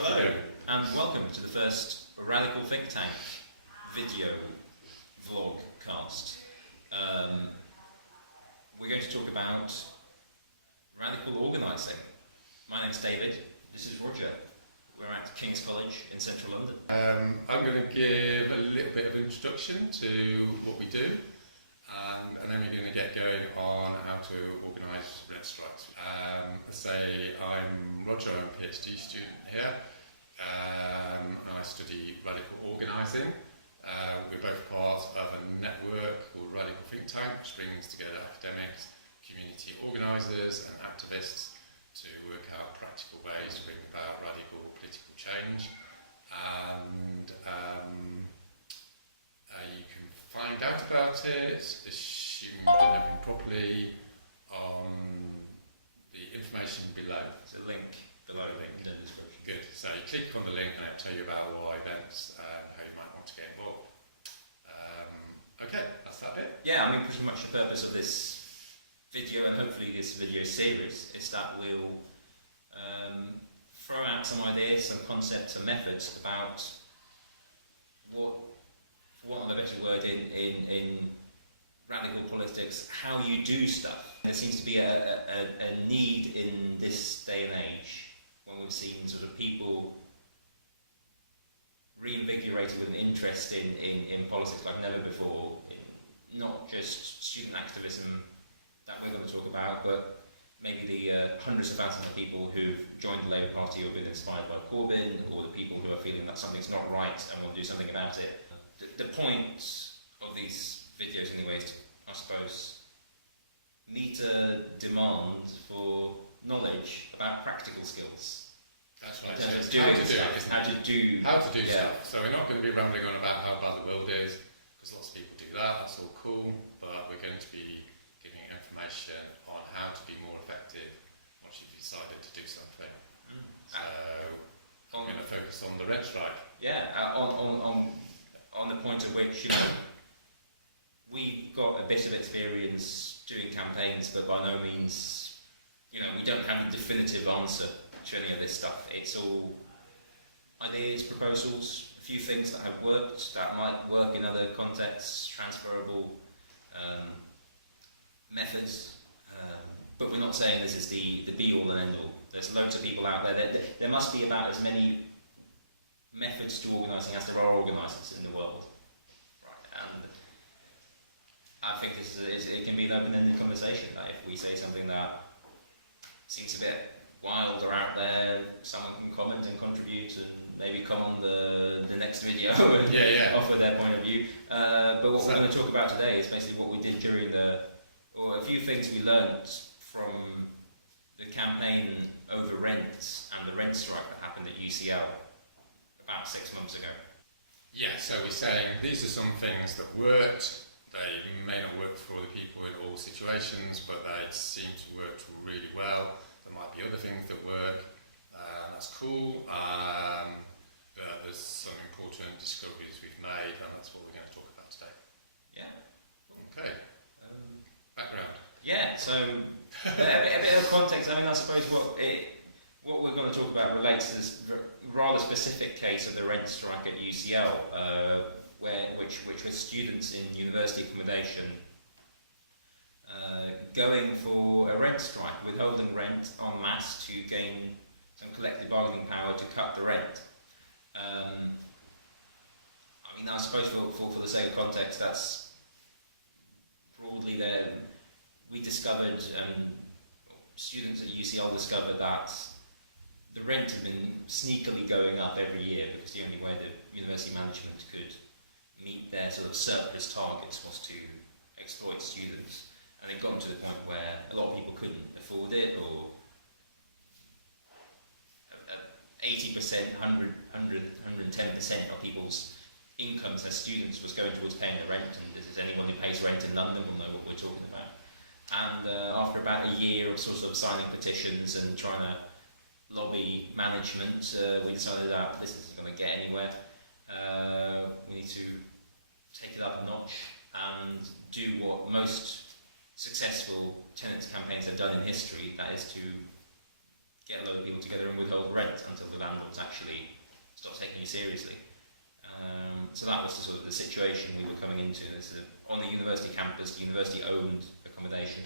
Hello, and welcome to the first Radical Think Tank video vlogcast. We're going to talk about radical organising. My name's David, this is Roger. We're at King's College in central London. I'm going to give a little bit of introduction to what we do, and then we're going to get going on how to organise red strikes. I'm Roger, I'm a PhD student here, and I study radical organising. We're both part of a network called Radical Think Tank, which brings together academics, community organisers and activists to work out practical ways to bring about radical political change. And you can find out about it, assuming you've done everything properly, on the information below. There's a link below in the description. Good. So you click on the link and it'll tell you about all our events, how you might want to get involved. Okay, that's that bit. Yeah, I mean, pretty much the purpose of this video, and hopefully this video series, is that we'll throw out some ideas, some concepts and methods about what, for want of a better word, in radical politics, how you do stuff. There seems to be a need in this day and age when we've seen sort of people reinvigorated with an interest in politics like never before. Not just student activism that we're going to talk about, but maybe the hundreds of thousands of people who've joined the Labour Party or been inspired by Corbyn, or the people who are feeling that something's not right and want to do something about it. The point of these videos anyway is to, I suppose, meet a demand for knowledge about practical skills. That's right. In terms of So doing stuff. how to do stuff. So we're not going to be rambling on about how bad the world is, because lots of people do that, that's all cool, but we're going to be giving information on how to be more effective once you've decided to do something. So I'm going to focus on the red strike. Yeah, on the point of which, we've got a bit of experience doing campaigns, but by no means, we don't have a definitive answer to any of this stuff. It's all ideas, proposals, a few things that have worked, that might work in other contexts, transferable methods, but we're not saying this is the be-all and end-all. There's loads of people out there. There must be about as many methods to organising as there are organisers in the world. Right. And I think it can be an open-ended conversation, that if we say something that seems a bit wild or out there, someone can comment and contribute and maybe come on the next video and offer their point of view. But what we're going to talk about today is basically what we did during a few things we learnt from the campaign over rent and the rent strike that happened at UCL about 6 months ago. Yeah, so we're saying these are some things that worked. They may not work for other people in all situations, but they seem to work really well. There might be other things that work, and that's cool. But there's some important discoveries we've made, and that's what we're going to talk about today. Yeah. Okay. Background. Yeah, so a bit of context. I mean, I suppose what we're going to talk about relates to this rather specific case of the rent strike at UCL, which was students in university accommodation going for a rent strike, withholding rent en masse to gain some collective bargaining power to cut the rent. I mean, I suppose for the sake of context, that's broadly there. We discovered, students at UCL discovered that the rent had been sneakily going up every year, because the only way the university management could meet their sort of surplus targets was to exploit students. And it got to the point where a lot of people couldn't afford it, or 80%, 100, 110% of people's incomes as students was going towards paying the rent, and this is anyone who pays rent in London will know what we're talking about. And after about a year of sort of signing petitions and trying to lobby management, we decided that this isn't going to get anywhere. We need to take it up a notch and do what most successful tenants campaigns have done in history, that is to get a load of people together and withhold rent until the landlords actually taking you seriously. So that was sort of the situation we were coming into. This is on the university campus, the university-owned accommodation.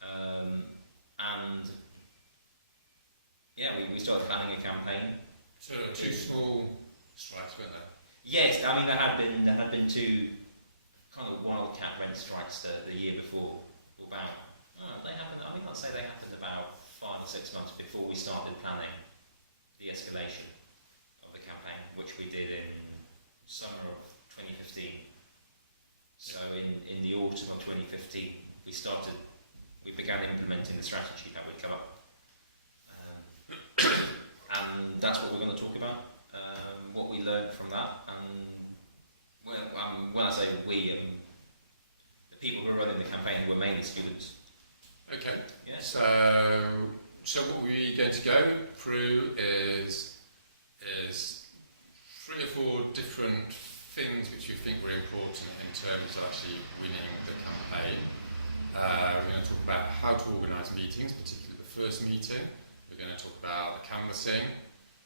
And yeah, we started planning a campaign. So 2 small strikes, weren't there? Yes, I mean there had been 2 kind of wildcat rent strikes the year before. About they happened. I think I'd say they happened about 5 or 6 months before we started planning the escalation of the campaign, which we did in summer of 2015. So in the autumn of 2015, we began implementing the strategy that we'd come up. And that's what we're going to talk about, what we learned from that. And when I say we, the people who were running the campaign were mainly students. Okay. Yeah. So what we're going to go through is 3 or 4 different things which we think were important in terms of actually winning the campaign. We're going to talk about how to organise meetings, particularly the first meeting. We're going to talk about the canvassing.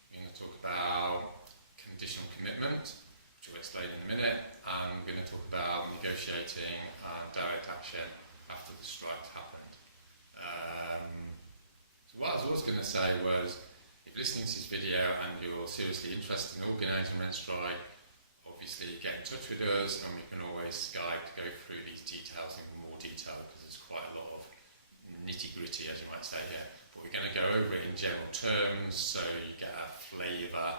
We're going to talk about conditional commitment, which I'll explain in a minute. And we're going to talk about negotiating direct action after the strike happened. So what I was going to say was, if listening to this video and you're seriously interested in organising rent strike, obviously get in touch with us and we can always Skype to go through these details in more detail because there's quite a lot of nitty-gritty, as you might say here. But we're going to go over it in general terms so you get a flavour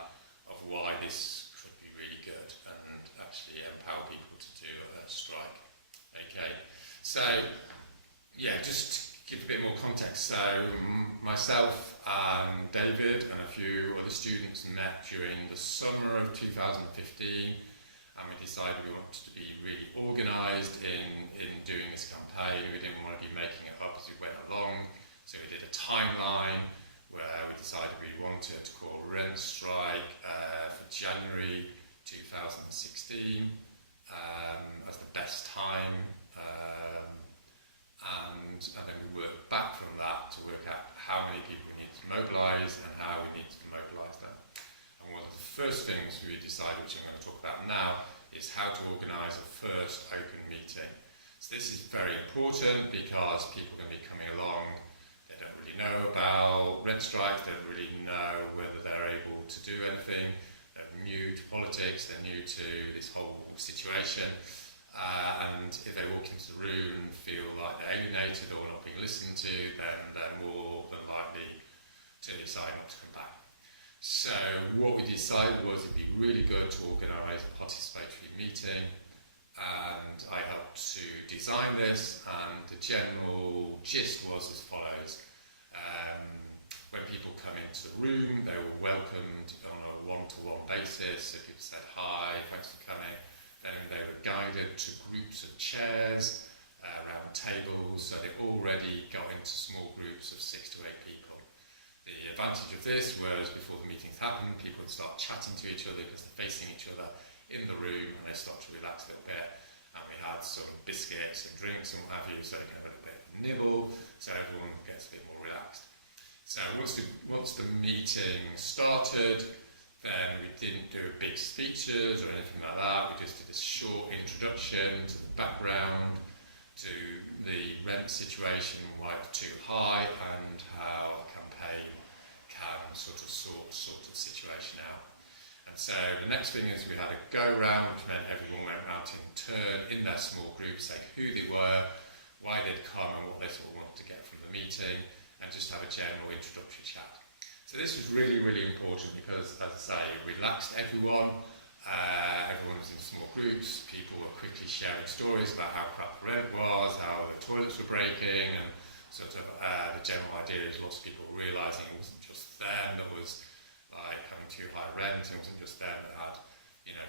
of why this could be really good and actually empower people to do a strike. Okay, so yeah, just to give a bit more context. So myself and David and a few other students met during the summer of 2015, and we decided we wanted to be really organised in doing this campaign. We didn't want to be making it up as we went along, so we did a timeline where we decided we wanted to call rent strike for January 2016 as the best time, and then we worked back from that to work out how many people we needed to mobilise and how we needed to mobilise them. And one of the first things we decided, which I'm going to talk about now, is how to organise a first open meeting. So this is very important because people are going to be coming along, they don't really know about rent strikes, they don't really know whether they're able to do anything, they're new to politics, they're new to this whole situation. And if they walk into the room and feel like they're alienated or not being listened to, then they're more than likely to decide not to come back. So what we decided was it'd be really good to organise a participatory meeting, and I helped to design this, and the general gist was as follows. When people come into the room, they were welcomed on a one-to-one basis, so people said hi, thanks for coming. Then they were guided to groups of chairs, around tables, so they already got into small groups of 6 to 8 people. The advantage of this was before the meetings happened, people would start chatting to each other because they're facing each other in the room, and they start to relax a little bit. And we had some biscuits and drinks and what have you, so they can have a little bit of a nibble, so everyone gets a bit more relaxed. So once the meeting started, then we didn't do big speeches or anything like that. We just did a short introduction to the background, to the rent situation, why it's too high, and how a campaign can sort of sort the situation out. And so the next thing is we had a go-round, which meant everyone went round in turn in their small group, saying who they were, why they'd come, and what they sort of wanted to get from the meeting, and just have a general introductory chat. So this was really, really important because, as I say, it relaxed everyone. Everyone was in small groups. People were quickly sharing stories about how crap the rent was, how the toilets were breaking, and sort of the general idea is lots of people realising it wasn't just them that was like having too high rent. It wasn't just them that had,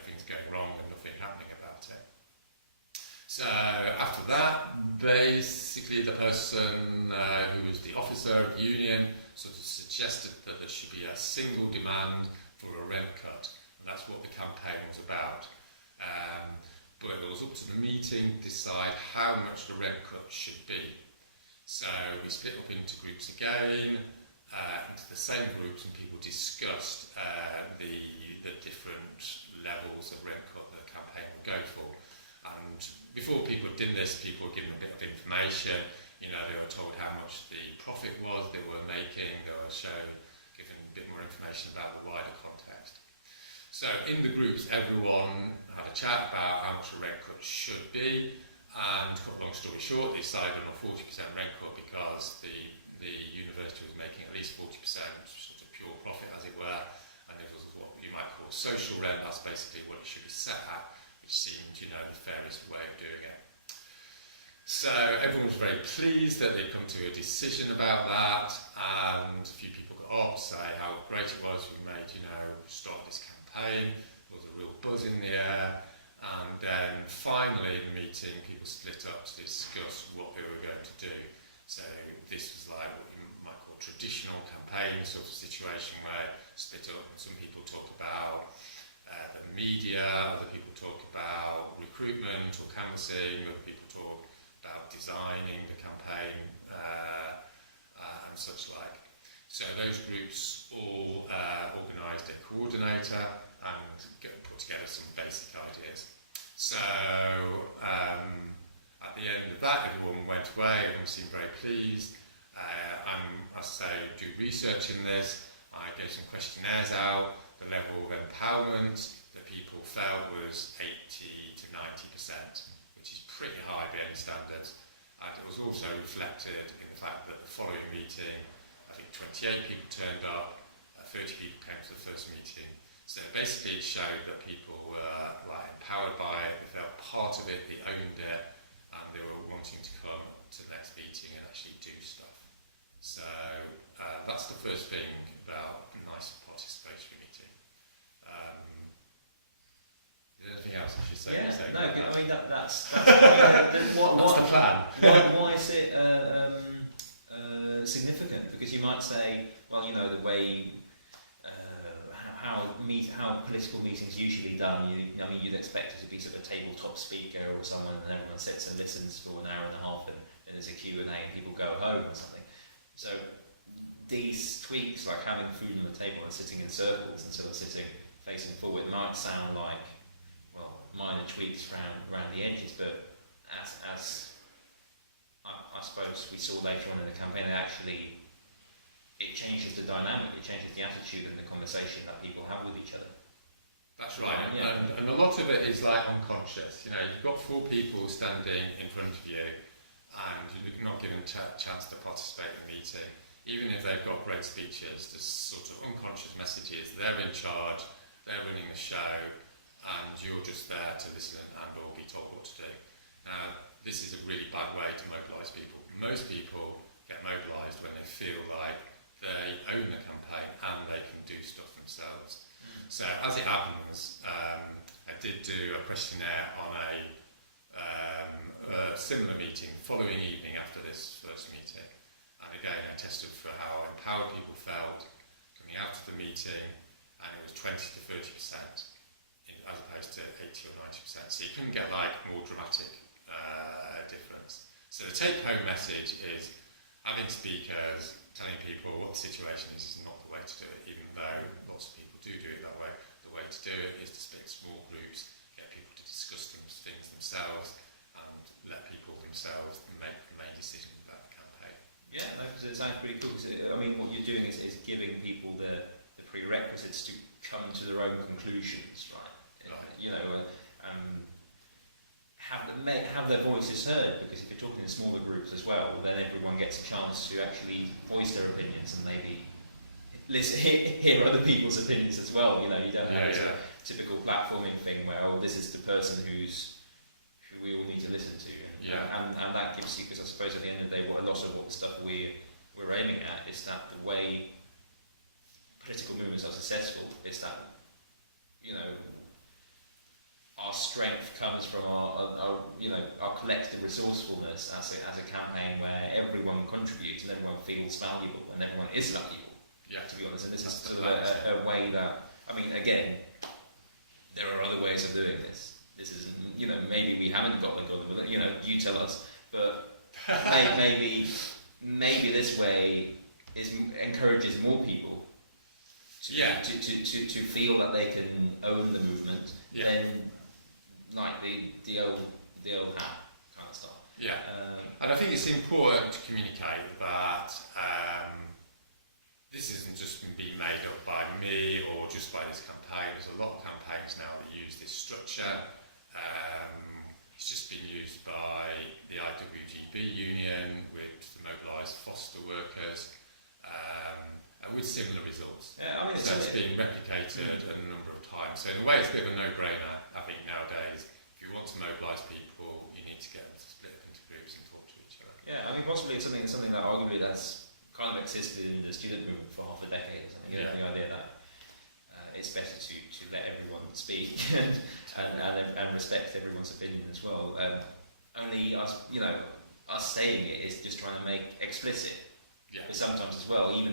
things going wrong and nothing happening about it. So after that, basically the person who was the officer of the union sort of suggested that there should be a single demand for a rent cut, and that's what the campaign was about. But it was up to the meeting to decide how much the rent cut should be. So we split up into groups again, into the same groups, and people discussed the the different levels of rent cut the campaign would go for. And before people did this, people were given a bit of information. You know, they were told how much the profit was they were making. They were given a bit more information about the wider context. So in the groups, everyone had a chat about how much a rent cut should be, and cut long story short, they decided on a 40% rent cut because the university was making at least 40% sort of pure profit, as it were, and it was what you might call social rent. That's basically what it should be set at, which seemed, you know, the fairest way of doing it. So everyone was very pleased that they'd come to a decision about that, and a few people got up to say how great it was we made, you know, start this campaign. There was a real buzz in the air, and then finally in the meeting people split up to discuss what they were going to do. So this was like what you might call traditional campaign sort of situation, where split up, and some people talk about the media, other people talk about recruitment or canvassing, other people talk about designing the campaign and such like. So those groups all organised a coordinator and put together some basic ideas. So at the end of that, everyone went away, everyone seemed very pleased. I say, do research in this. I gave some questionnaires out. The level of empowerment that people felt was 80 to 90%, which is pretty high by any standards. And it was also reflected in the fact that the following meeting, I think 28 people turned up, 30 people came to the first meeting. So basically it showed that people were like empowered by it, they felt part of it, they owned it, and they were wanting to come to the next meeting and actually do stuff. So that's the first thing about a nice participatory meeting. Is there anything else I should say? Yeah, no, I mean that's what's the plan? Why is it significant? Because you might say, well, you know, the way how political meetings usually done, I mean, you'd expect it to be sort of a tabletop speaker or someone, and everyone sits and listens for an hour and a half, and there's a Q&A, and people go home or something. So these tweaks, like having food on the table and sitting in circles instead of sitting facing forward, might sound like, well, minor tweaks around the edges, but as I suppose we saw later on in the campaign, it changes the dynamic, it changes the attitude and the conversation that people have with each other. That's right, yeah. And a lot of it is like unconscious. You know, you've got 4 people standing in front of you, and you're not given a chance to participate in the meeting. Even if they've got great speeches, there's sort of unconscious messages. They're in charge, they're running the show, and you're just there to listen and will be told what to do. Now, this is a really bad way to mobilise people. Most people get mobilised when they feel like they own the campaign and they can do stuff themselves. So as it happens, I did do a questionnaire on a similar meeting the following evening after this first meeting. And again, I tested for how empowered people felt coming out of the meeting, and it was 20 to 30%, as opposed to 80 or 90%. So you couldn't get like more dramatic difference. So the take-home message is having speakers telling people what the situation is not the way to do it, even though lots of people do it that way. The way to do it is to split small groups, get people to discuss things themselves, and let people themselves make decisions about the campaign. Yeah, no, it sounds pretty cool. So, I mean, what you're doing is giving people the prerequisites to come to their own conclusions, right? You know, have their voices heard, because if you're talking in smaller groups as well, then everyone gets a chance to actually voice their opinions and maybe hear other people's opinions as well. You know, you don't have a typical platforming thing where, oh, this is the person who we all need to listen to. And that gives you, because I suppose at the end of the day, a lot of what the stuff we're aiming at is that the way political movements are successful is that, you know, our strength comes from our collective resourcefulness as a campaign where everyone contributes and everyone feels valuable and everyone is valuable. Yeah. To be honest, and this is sort of a way that, I mean, again, there are other ways of doing this. This is, you know, maybe we haven't got the goal, you know, you tell us, but maybe this way encourages more people to feel that they can own the movement, then like the old hat kind of stuff. Yeah. And I think it's important to communicate that this isn't just being made up by me or just by this campaign. There's a lot of campaigns now that use this structure. It's just been used by the IWGB union with the mobilised foster workers, and with similar results. Yeah, I mean, so it's been replicated a number of times. So in a way, it's a bit of a no-brainer. I think nowadays, if you want to mobilise people, you need to get them to split up into groups and talk to each other. Yeah, I mean, possibly it's something that arguably that's kind of existed in the student movement for half a decade. I think the idea that it's better to let everyone speak and respect everyone's opinion as well. Only us, us saying it is just trying to make explicit. Yeah. But sometimes as well, even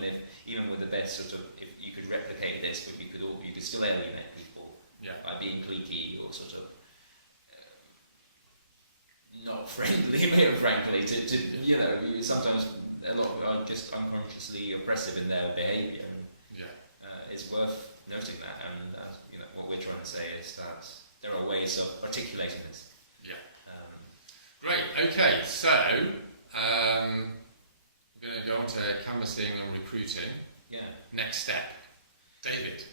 with the best sort of, if you could replicate this, but you could still alienate people by being cliquey or sort of not friendly, frankly. Sometimes a lot of people are just unconsciously oppressive in their behaviour, and it's worth noting that. And what we're trying to say is that there are ways of articulating this. Yeah. Great. Okay. So we're going to go on to canvassing and recruiting. Yeah. Next step, David.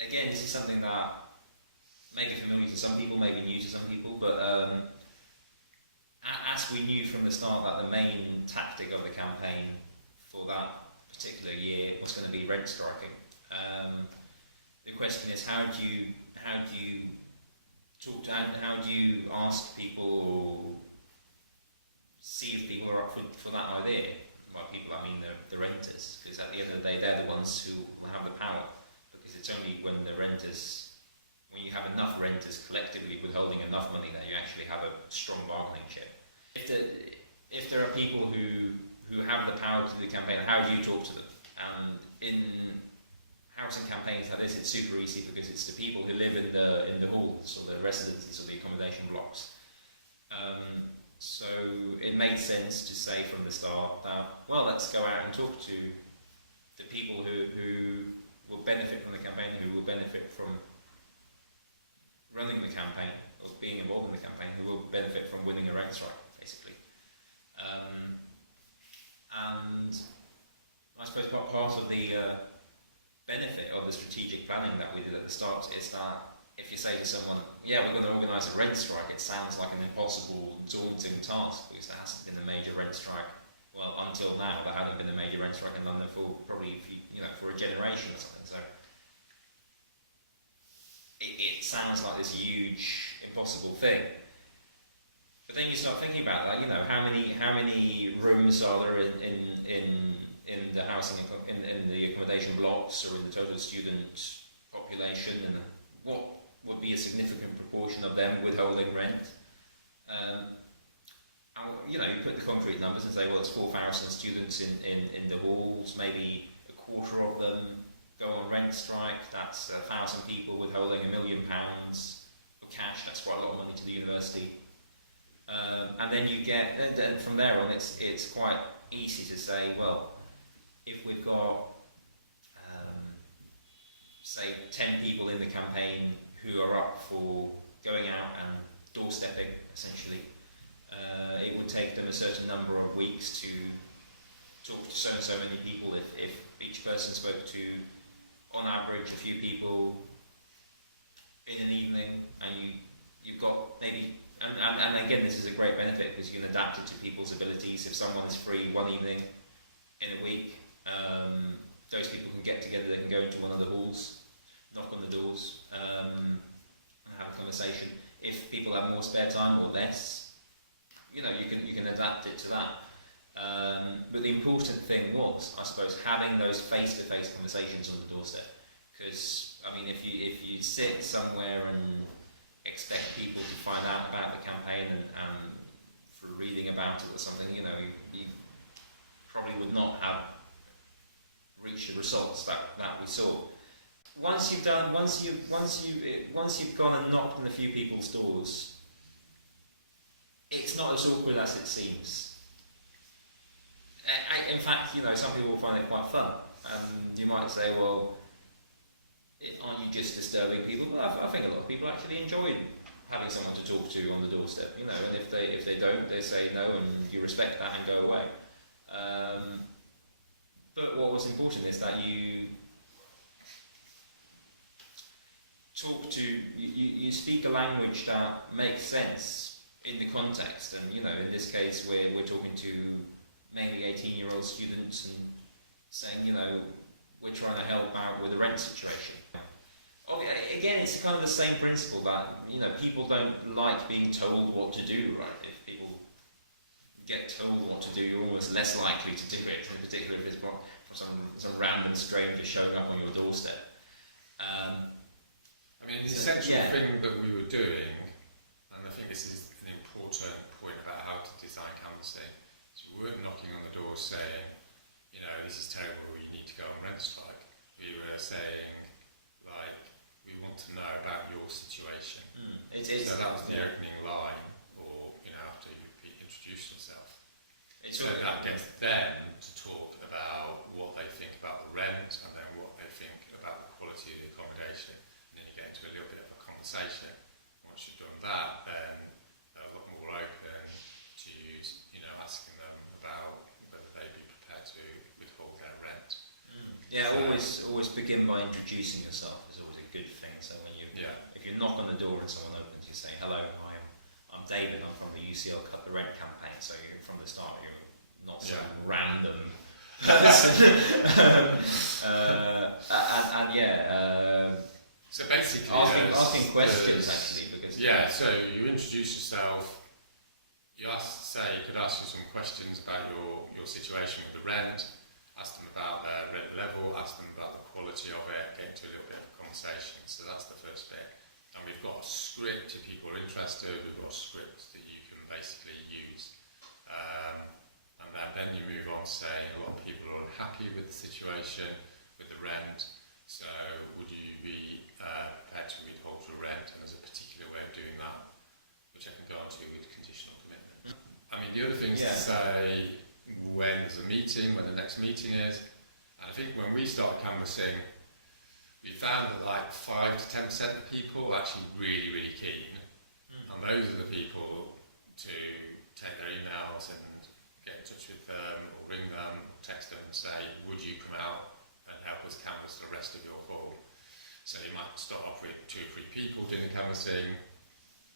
Again, this is something that may be familiar to some people, may be new to some people, but as we knew from the start that the main tactic of the campaign for that particular year was going to be rent striking. The question is, how do you talk to, how do you ask people or see if people are up for that idea? By people, I mean the renters, because at the end of the day, they're the ones who will have the power. Because it's only when you have enough renters collectively withholding enough money that you actually have a strong bargaining chip. If there are people who have the power to do the campaign, how do you talk to them? And in housing campaigns like this, it's super easy because it's the people who live in the halls or the residences or the accommodation blocks. So it made sense to say from the start that, well, let's go out and talk to the people who will benefit from the campaign, who will benefit from running the campaign, or being involved in the campaign, who will benefit from winning a rent strike, basically. And I suppose part of the benefit of the strategic planning that we did at the start is that if you say to someone, yeah, we're going to organise a rent strike, it sounds like an impossible, daunting task, because there hasn't been a major rent strike. Well, until now, there hasn't been a major rent strike in London for probably, for a generation or something. So it sounds like this huge, impossible thing. But then you start thinking about that. How many rooms are there in the housing, in the accommodation blocks, or in the total student population, and what would be a significant proportion of them withholding rent? You put the concrete numbers and say, well, it's 4,000 students in the halls, maybe a quarter of them go on rent strike. That's 1,000 people withholding £1 million of cash. That's quite a lot of money to the university. And then you get, and from there on, it's quite easy to say, well, if we've got say 10 people in the campaign who are up for going out and doorstepping, essentially, it would take them a certain number of weeks to talk to so and so many people. If each person spoke to, on average, a few people in an evening, and you've got maybe, and again, this is a great benefit because you can adapt it to people's abilities. If someone's free one evening in a week, those people can get together, they can go into one of the halls, knock on the doors, and have a conversation. If people have more spare time or less, you can adapt it to that. But the important thing was, I suppose, having those face-to-face conversations on the doorstep. Because, I mean, if you sit somewhere and expect people to find out about the campaign and through reading about it or something, you probably would not have reached the results that we saw. Once you've gone and knocked on a few people's doors, it's not as awkward as it seems. In fact, some people will find it quite fun. You might say, well, aren't you just disturbing people? But I think a lot of people actually enjoy having someone to talk to on the doorstep, and if they don't, they say no, and you respect that and go away. But what was important is that you you speak a language that makes sense in the context, and in this case we're talking to mainly 18-year-old students and saying, we're trying to help out with the rent situation. Again, it's kind of the same principle that, people don't like being told what to do, right? If people get told what to do, you're almost less likely to do it, in particular if it's from some random stranger showing up on your doorstep. The essential thing that we were doing, and I think this is an important point about how to design canvassing, is we weren't knocking on the door saying, this is terrible, you need to go on rent strike. We were saying, we want to know about your situation. So that was the opening line, or after you introduced yourself. So that gets them to talk about what they think about the rent, and then what they think about the quality of the accommodation. And then you get into a little bit of a conversation. Once you've done that, then they're a lot more open to asking them about whether they'd be prepared to withhold their rent. Yeah, always begin by introducing yourself is always a good thing. So if you knock on the door and someone opens, you say, hello, I'm David, I'm from the UCL Cut the Rent campaign. So from the start, you're not some random person. So basically, asking questions actually, because so you introduce yourself. You could ask you some questions about your situation with the rent. Ask them about their rent level. Ask them about the quality of it. Get into a little bit of a conversation. So that's the first bit. And we've got a script if people are interested. We've got a script that you can basically use. And then you move on saying a lot of people are unhappy with the situation, with the rent. So would you be prepared to withhold your rent? And there's a particular way of doing that, which I can go on to with conditional commitment. The other thing is to say when there's a meeting, when the next meeting is. And I think when we started canvassing, we found that 5 to 10% of people are actually really, really keen. And those are the people to take their emails and get in touch with them, or ring them, text them and say, would you come out and help us canvass the rest of your hall? So you might start off with 2 or 3 people doing the canvassing,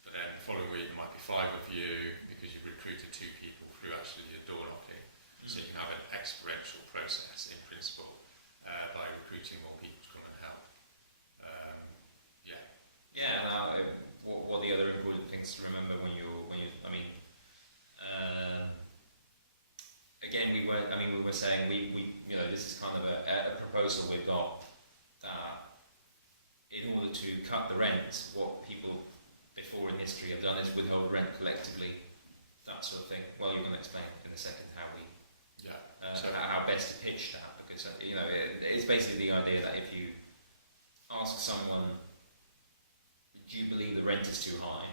but then the following week there might be 5 of you, because you've recruited 2 people through actually your door knocking. So you can have an exponential process in principle by recruiting more people to come and help. What the other important things to remember when you again we were saying we this is kind of a proposal we've got that in order to cut the rent, what people before in history have done is withhold rent collectively, that sort of thing. Well, you're going to explain in a second how how best to pitch that, because it's basically the idea that if you ask someone, do you believe the rent is too high?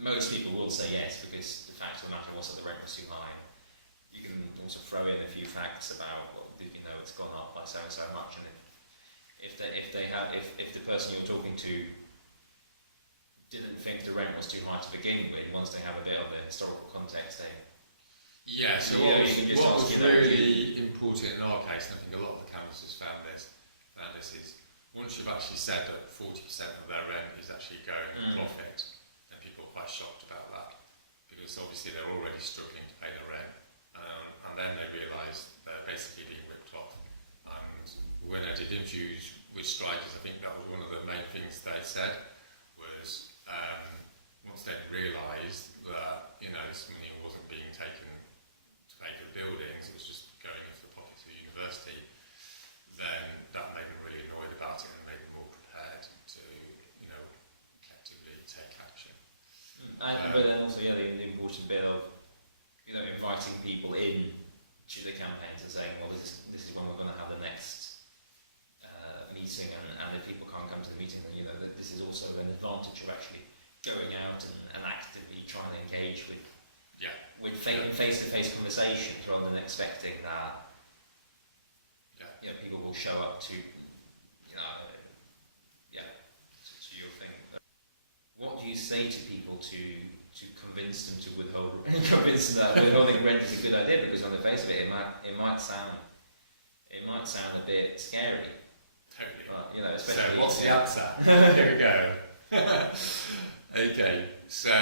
Most people will say yes, because the fact of the matter was that the rent was too high. You can also throw in a few facts about, it's gone up by so and so much, and if the person you're talking to didn't think the rent was too high to begin with, once they have a bit of the historical context, so what was really important in our case, and I think a lot of the canvassers found this is, once you've actually said that 40% of their rent is actually going in profit, then people are quite shocked about that, because obviously they're already struggling to pay their rent, and then they realise they're basically being ripped off. And when I did interviews with strikers, I think that was one of the main things they said, was once they realised that this money wasn't being taken to pay for the buildings, it was just going into the pockets of the university, then that made them really annoyed about it and made them more prepared to collectively take action. But then also the important bit of inviting people in to the campaigns and saying, well, this is when we're going to have the next meeting, and if people can't come to the meeting, then this is also an advantage of actually going out and actively show up to, you know, to your thing. What do you say to people to convince them to withhold, convince them that withholding rent is a good idea? Because on the face of it, it might sound a bit scary. Totally. But, you know, especially. So what's the answer? Here we go. Okay, so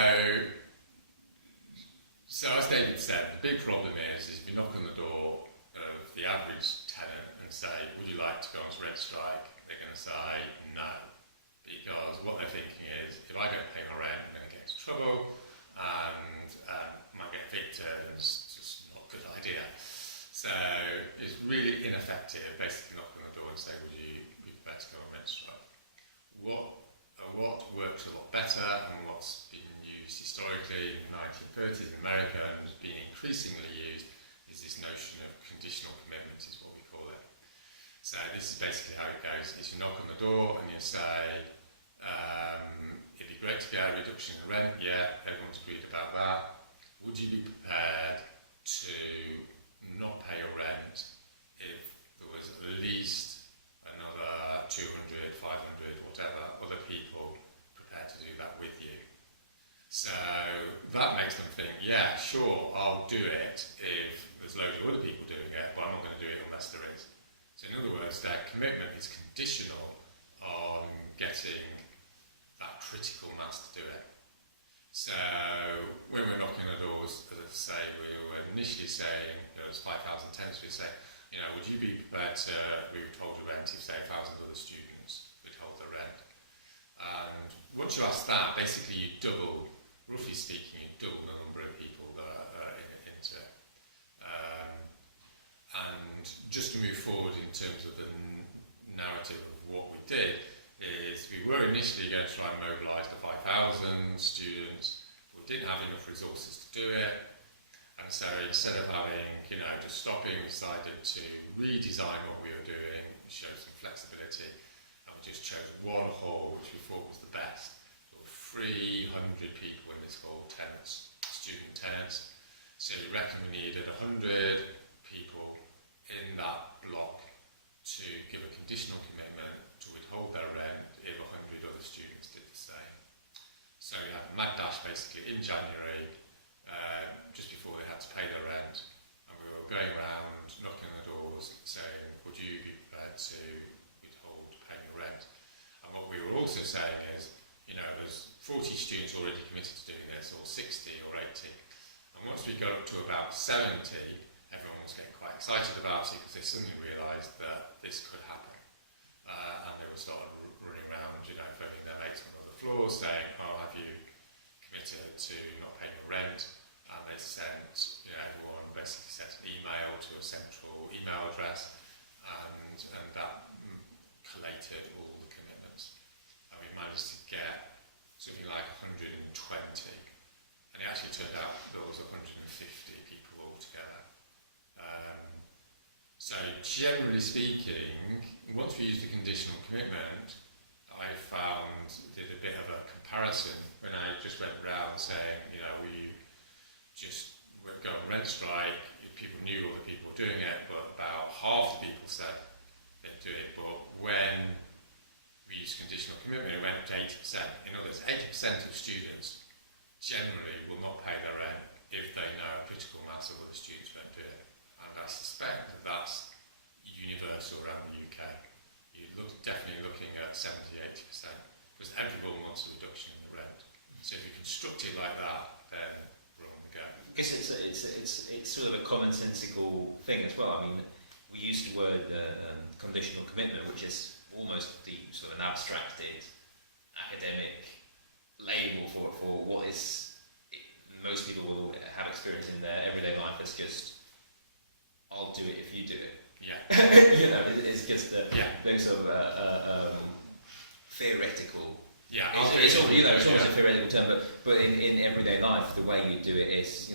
as David said, the big problem is if you knock on the door of the average tenant and say, would you like to go on rent strike? They're going to say no. Because what they're thinking is, if I don't pay my rent, I'm going to get into trouble and might get evicted, and it's just not a good idea. So it's really ineffective, basically knock on the door and say, would you be prepared to go on rent strike? What works a lot better and what's been used historically in the 1930s in America and has been increasingly used is this notion of conditional commitment, is what we call it. So this is basically how it goes. Is you knock on the door and you say, it'd be great to get a reduction in rent. Yeah, everyone's agreed about that. Would you be prepared to not pay your rent if there was at least another 200, 500, whatever, other people prepared to do that with you? So that makes them think, yeah, sure, I'll do it if there's loads of other people doing it, but I'm not going to do it unless there is. So in other words, their commitment is conditional on getting that critical mass to do it. So when we're knocking on the doors, as I say, we were initially saying, there's 5,000 tenants, we say, would you be prepared to withhold the rent if, say, 1,000 other students withhold the rent? And once you ask that, basically you double, roughly speaking, you double the number of people that are into it. And just to move forward in terms of the narrative of what we did, is we were initially going to try and mobilise the 5,000 students, but we didn't have enough resources to do it. And so instead of having, just stopping, we decided to redesign what we were doing, show some flexibility, and we just chose one hall which we thought was the best. So 300 people in this hall, tenants, student tenants. So we reckoned we needed 100 people in that block to give a conditional commitment to withhold their rent if 100 other students did the same. So we had a mad dash basically in January, just before they had to pay their rent, and we were going around knocking on the doors saying, would you be prepared to withhold paying the rent? And what we were also saying is, there's 40 students already committed to doing this, or 60 or 80. And once we got up to about 70, everyone was getting quite excited about it because they suddenly realised that this could happen. And they would start running around, phoning their mates on other floors saying, oh, have you committed to not paying the rent? And they sent, everyone basically sent an email to a central email address, and that collated all the commitments. And we managed to get something like 120. And it actually turned out there was 150 people altogether. So generally speaking, once we used a conditional commitment, I found, did a bit of a comparison when I just went around saying, we're going on rent strike, people knew all the people were doing it, but about half the people said they'd do it. But when we used conditional commitment, it went up to 80%. In other words, 80% of students generally will not pay their rent if they know a critical mass of other students won't do it. And I suspect that that's universal around the UK. You're definitely looking at 70-80%, because everyone wants a reduction in the rent. So if you construct it like that, then we're on the go. I guess it's sort of a commonsensical thing as well. I mean, we use the word conditional commitment, which is almost the sort of an abstracted academic label for what is most people will have experience in their everyday life as just, I'll do it if you do it. Yeah. It's just the sort of theoretical. Yeah, it's almost a theoretical term, but in everyday life, the way you do it is,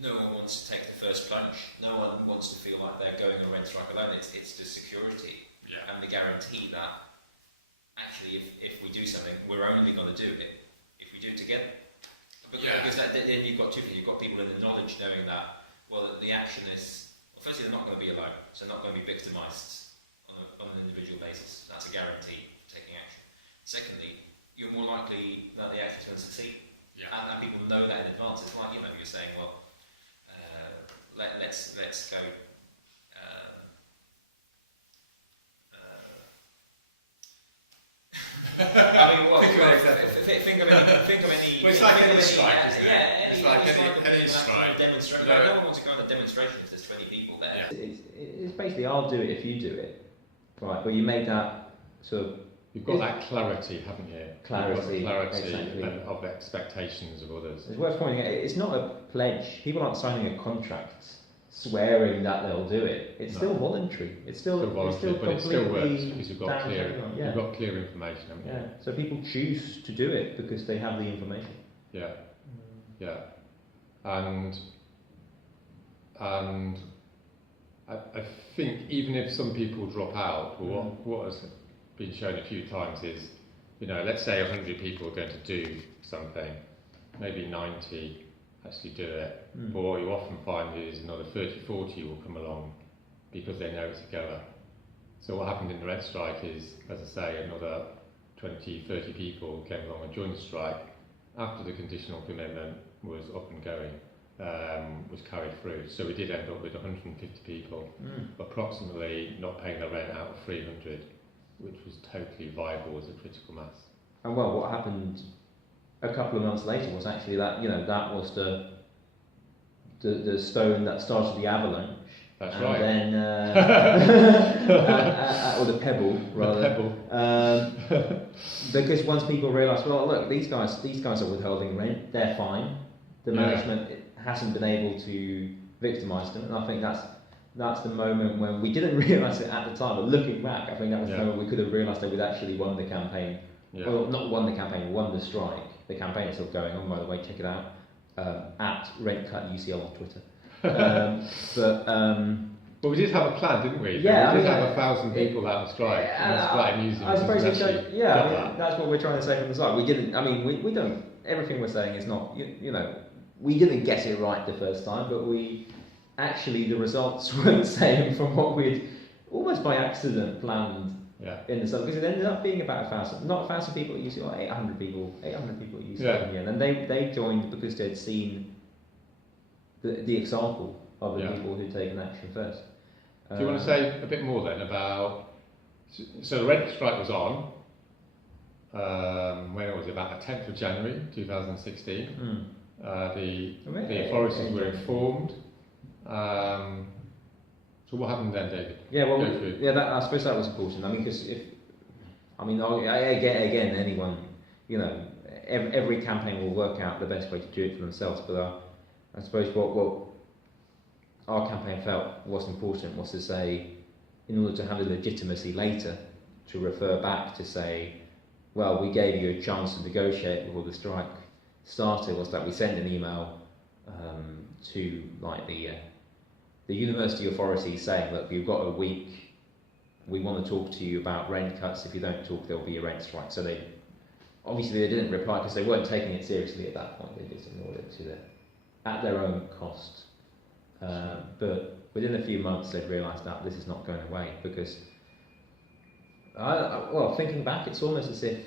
no one wants to take the first plunge. No one wants to feel like they're going on a rent strike alone. It's the security and the guarantee that actually, if we do something, we're only going to do it if we do it together. Because then you've got two things. You've got people in the knowledge knowing that, well, the action is, firstly, they're not going to be alone, so they're not going to be victimised Secondly, you're more likely that the action's going to succeed. Yeah. And people know that in advance. It's like, you're saying, well, let's go. I mean, well, think of any. Well, it's like any strike, isn't it? Yeah, it's like any strike. No one wants to go on a demonstration if there's 20 people there. Yeah. It's basically, I'll do it if you do it, right? But you make that sort of. You've got that clarity, haven't you? Clarity, You've got clarity exactly. of expectations of others. It's worth pointing out, it's not a pledge. People aren't signing a contract swearing that they'll do it. It's still voluntary. It's still voluntary, but it still works because you've got down to clear, everyone, yeah. you've got clear information, haven't you? Yeah. So people choose to do it because they have the information. Yeah, yeah, and I think even if some people drop out, well, what has been shown a few times is, let's say 100 people are going to do something, maybe 90 actually do it, but what you often find is another 30, 40 will come along because they know it's a goer. So what happened in the rent strike is, as I say, another 20, 30 people came along and joined the strike after the conditional commitment was up and going, was carried through. So we did end up with 150 people, approximately not paying their rent out of 300, which was totally viable as a critical mass. And well, what happened a couple of months later was actually that, that was the stone that started the avalanche. That's and right. Then, or the pebble, rather. The pebble. Because once people realised, well, look, these guys are withholding rent. They're fine. The management hasn't been able to victimise them, and I think that's the moment when we didn't realise it at the time. But looking back, I think that was the moment we could have realised that we'd actually won the campaign. Yeah. Well, not won the campaign, won the strike. The campaign is still going on, by the way. Check it out at RentCutUCL on Twitter. Well, we did have a plan, didn't we? Yeah, we did have 1,000 people out on strike. And it's quite amusing. I suppose to actually that's what we're trying to say from the start. We didn't. I mean, we don't. Everything we're saying is not. We didn't get it right the first time, but the results were the same from what we'd almost by accident planned. Yeah. In the summer, because it ended up being about 1,000, not 1,000 people at UCL, 800 people at UCL in the end, and they joined because they'd seen the example of the people who'd taken action first. Do you want to say a bit more then about? So the rent strike was on. When was it? About the 10th of January 2016. The authorities were informed. So what happened then, David? Yeah, well, I suppose that was important. I mean, because again, anyone, every campaign will work out the best way to do it for themselves. But I suppose what our campaign felt was important was to say, in order to have the legitimacy later, to refer back to say, well, we gave you a chance to negotiate before the strike started. Was that we sent an email to the university authorities saying, look, you've got a week, we want to talk to you about rent cuts. If you don't talk, there'll be a rent strike. So they didn't reply because they weren't taking it seriously at that point. They just ignored it at their own cost. But within a few months, they'd realised that this is not going away because, thinking back, it's almost as if,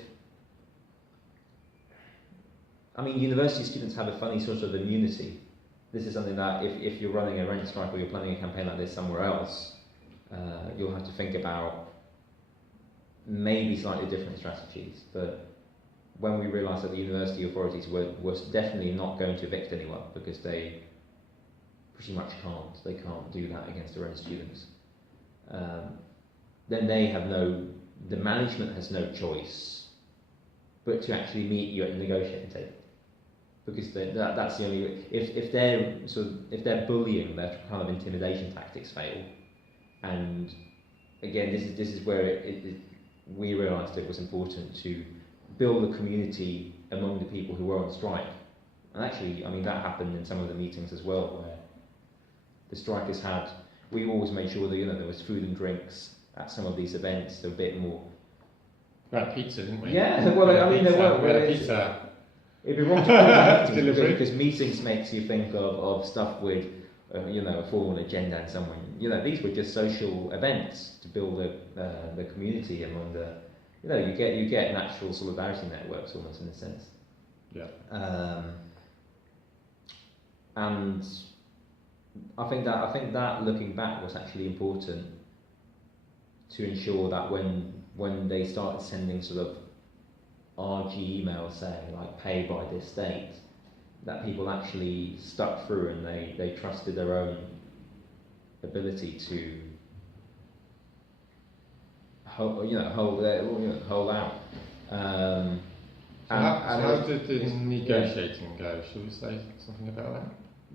university students have a funny sort of immunity. This is something that if you're running a rent strike or you're planning a campaign like this somewhere else, you'll have to think about maybe slightly different strategies. But when we realised that the university authorities were definitely not going to evict anyone because they pretty much can't. They can't do that against their own students. Then the management has no choice but to actually meet you at the negotiating table. Because that's the only way. If their bullying, their kind of intimidation tactics fail, and again, this is where we realised it was important to build a community among the people who were on strike. And actually, that happened in some of the meetings as well, where the strikers had. We always made sure that there was food and drinks at some of these events. A bit more. We had pizza, didn't we? Yeah, well, there were. We had pizza. It'd be wrong to call it meetings because meetings makes you think of stuff with a formal agenda and someone. These were just social events to build the community among you get natural solidarity networks almost in a sense. Yeah. And I think that looking back was actually important to ensure that when they started sending sort of RG emails saying like pay by this date, that people actually stuck through and they trusted their own ability to hold out. So how did the negotiating go? Shall we say something about that?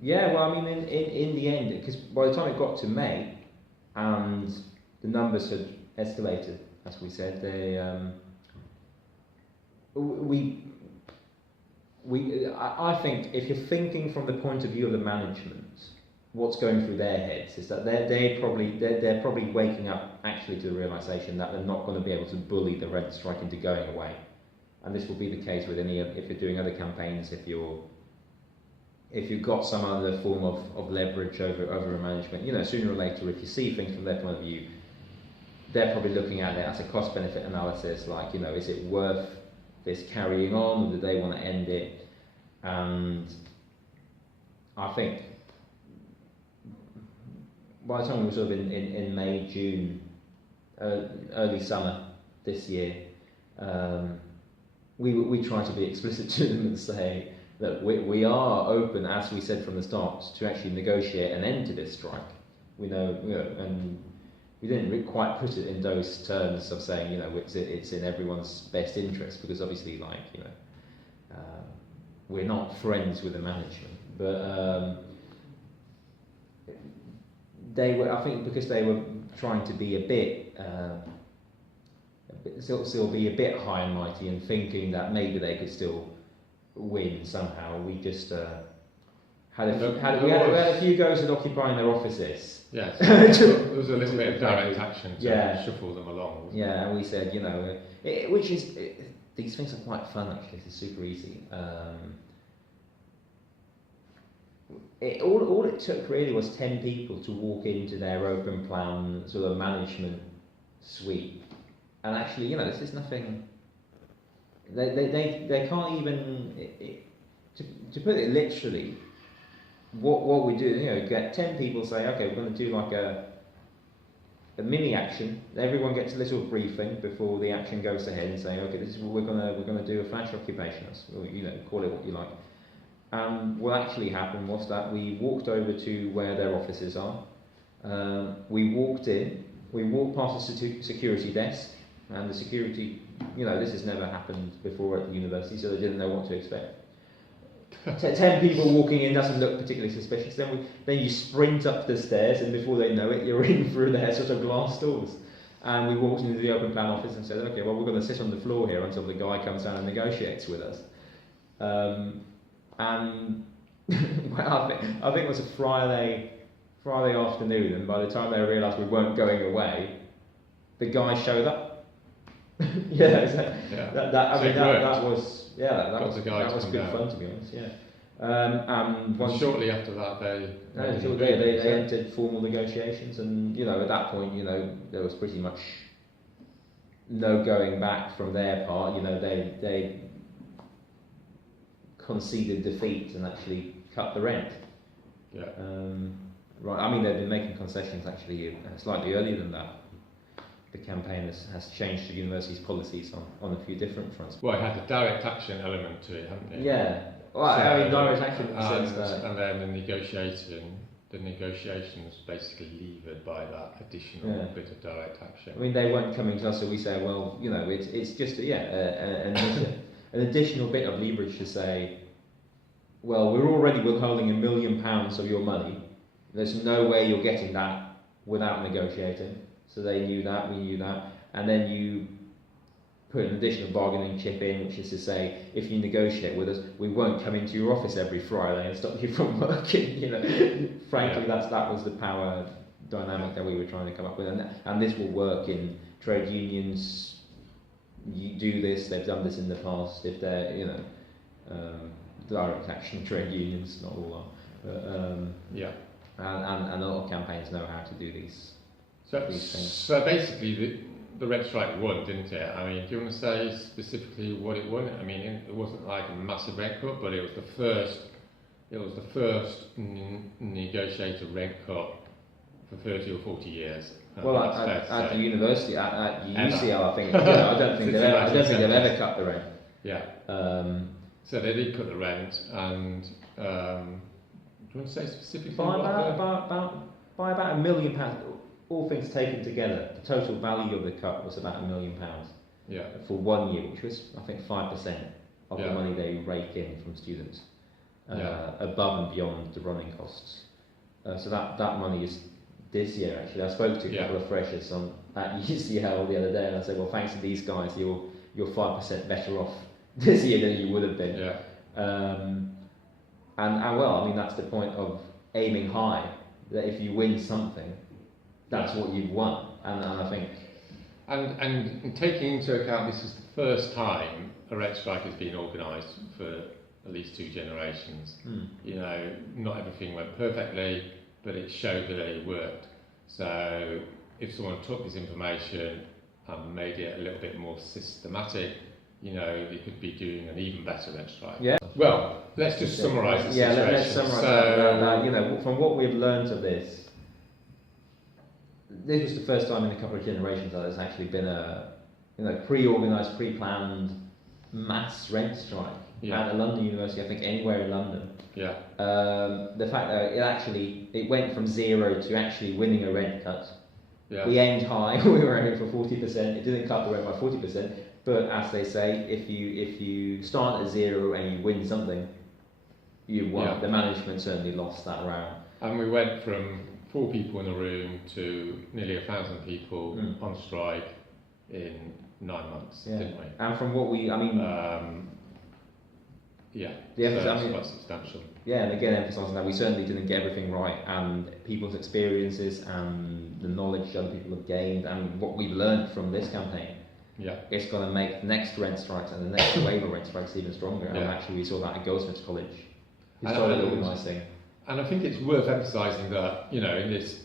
Yeah, well, I mean, in the end, because by the time it got to May, and the numbers had escalated, as we said, I think if you're thinking from the point of view of the management, what's going through their heads is that they're probably waking up actually to the realization that they're not going to be able to bully the rent strike into going away, and this will be the case with if you're doing other campaigns, if you've got some other form of leverage over a management, sooner or later, if you see things from their point of view, they're probably looking at it as a cost-benefit analysis, like, is it worth this carrying on, or do they want to end it? And I think by the time we were sort of in May, June, early summer this year, we try to be explicit to them and say that we are open, as we said from the start, to actually negotiate an end to this strike. We know, and we didn't quite put it in those terms of saying, it's in everyone's best interest, because obviously, we're not friends with the management, but they were, I think, because they were trying to be still be a bit high and mighty, and thinking that maybe they could still win somehow. We just had a few goes at occupying their offices. Yes, there was a little bit of direct action to shuffle them along. Yeah, and we said, these things are quite fun actually. It's super easy. All it took really was 10 people to walk into their open plan sort of management suite, and actually, this is nothing. They can't even, to put it literally, what we do, get 10 people say, okay, we're going to do like a mini action. Everyone gets a little briefing before the action goes ahead and say, okay, this is what we're going to do, a flash occupation, or call it what you like. And what actually happened was that we walked over to where their offices are. We walked in. We walked past the security desk, and the security, this has never happened before at the university, so they didn't know what to expect. 10 people walking in doesn't look particularly suspicious. Then you sprint up the stairs, and before they know it, you're in through their sort of glass doors. And we walked into the open plan office and said, okay, well, we're going to sit on the floor here until the guy comes down and negotiates with us. And well, I think it was a Friday afternoon, and by the time they realised we weren't going away, the guy showed up. That was good fun, to be honest. Yeah. And shortly after that, they entered formal negotiations, and at that point, there was pretty much no going back from their part. They conceded defeat and actually cut the rent. Yeah. Right. I mean, they've been making concessions actually slightly earlier than that. The campaign has changed the university's policies on a few different fronts. Well, it had a direct action element to it, hadn't it? Yeah. Well, so, I mean, direct action in the sense that... And then the negotiations basically levered by that additional bit of direct action. I mean, they weren't coming to us, so we say, well, it's just an additional bit of leverage to say, well, we're already withholding £1 million of your money. There's no way you're getting that without negotiating. So they knew that, we knew that, and then you put an additional bargaining chip in, which is to say, if you negotiate with us, we won't come into your office every Friday and stop you from working. Frankly, that was the power dynamic that we were trying to come up with, and this will work in trade unions. You do this; they've done this in the past. If they're, direct action trade unions, not all are, but, and a lot of campaigns know how to do these. So basically, the red strike won, didn't it? I mean, do you want to say specifically what it won? I mean, it wasn't like a massive rent cut, but it was the first. It was the first negotiated rent cut for 30 or 40 years. Well, at the university, at UCL, I think. I don't think they've ever cut the rent. Yeah. So they did cut the rent, and do you want to say specifically by about £1 million, all things taken together. The total value of the cut was about £1 million. Yeah. For 1 year, which was I think 5% of the money they rake in from students, above and beyond the running costs. So that money is this year actually. I spoke to a couple of freshers at UCL the other day, and I said, well, thanks to these guys, you're 5% better off this year than you would have been. Yeah. And well, I mean, that's the point of aiming high. That if you win something, that's what you've won. And I think. And taking into account this is the first time a red strike has been organised for at least 2 generations. You know, not everything went perfectly, but it showed that it worked. So if someone took this information and made it a little bit more systematic, you know, they could be doing an even better red strike. Yeah. Well, let's just summarise the situation. Yeah, let's summarise that. You know, from what we've learned of this was the first time in a couple of generations that there's actually been a pre-organised, pre-planned mass rent strike at a London university. I think anywhere in London. Yeah. The fact that it went from 0 to actually winning a rent cut. Yeah. We aimed high. We were aiming for 40%. It didn't cut the rent by 40%. But as they say, if you start at 0 and you win something, you won. Yeah. The management certainly lost that round. And we went from 4 people in the room to nearly 1,000 people on strike in 9 months, didn't we? And from what the emphasis was quite substantial. Yeah, and again, emphasising that we certainly didn't get everything right, and people's experiences and the knowledge other people have gained, and what we've learned from this campaign. Yeah, it's going to make the next rent strikes and the next wave of rent strikes even stronger. And actually, we saw that at Goldsmiths College, who started organising. And I think it's worth emphasising that, you know, in this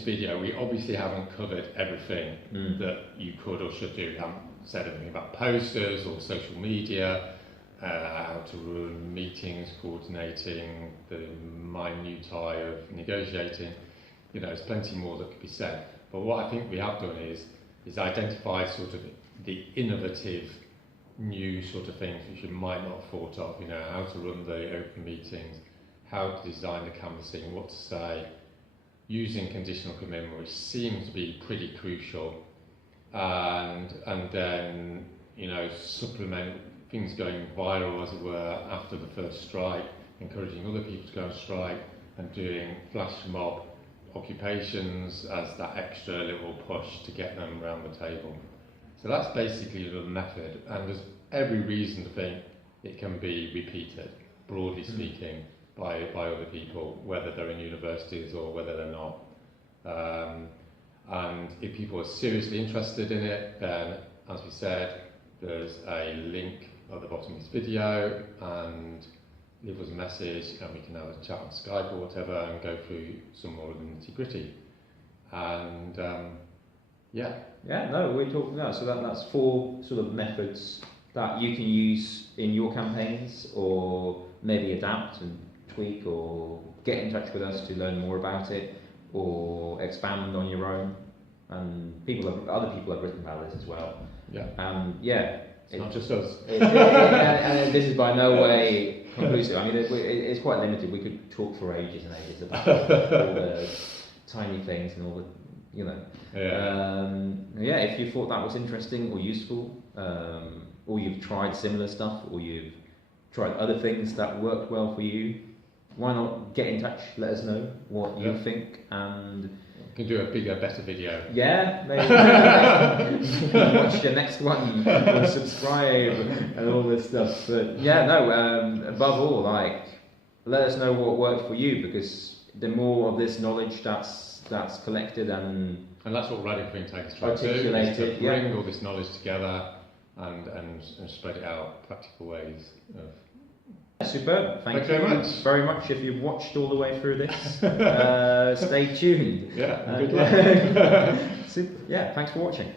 video, we obviously haven't covered everything that you could or should do. We haven't said anything about posters or social media, how to run meetings, coordinating, the minutiae of negotiating. You know, there's plenty more that could be said. But what I think we have done is identify sort of the innovative new sort of things which you might not have thought of, you know, how to run the open meetings, how to design the canvassing, what to say, using conditional commitment, which seems to be pretty crucial, and then, you know, supplement things going viral, as it were, after the first strike, encouraging other people to go on strike, and doing flash mob occupations as that extra little push to get them around the table. So that's basically the method, and there's every reason to think it can be repeated, broadly speaking, by other people, whether they're in universities or whether they're not. And if people are seriously interested in it, then, as we said, there's a link at the bottom of this video, and leave us a message and we can have a chat on Skype or whatever and go through some more of the nitty-gritty. And we're talking about, so that's 4 sort of methods that you can use in your campaigns, or maybe adapt and tweak, or get in touch with us to learn more about it, or expand on your own. And other people have written about this as well. It's not just us. And this is by no way conclusive. I mean, it's quite limited. We could talk for ages and ages about all the tiny things and all the, you know. If you thought that was interesting or useful, or you've tried similar stuff, or you've tried other things that worked well for you, why not get in touch? Let us know what you think, and we can do a bigger, better video. Yeah, maybe. Watch the next one and subscribe and all this stuff. But above all, let us know what worked for you, because the more of this knowledge that's collected and that's what Radical Think Tank is trying to do, is to bring all this knowledge together and spread it out, practical ways of Superb. Thank you very much. If you've watched all the way through this, stay tuned. Yeah, good luck. Super. Yeah, thanks for watching.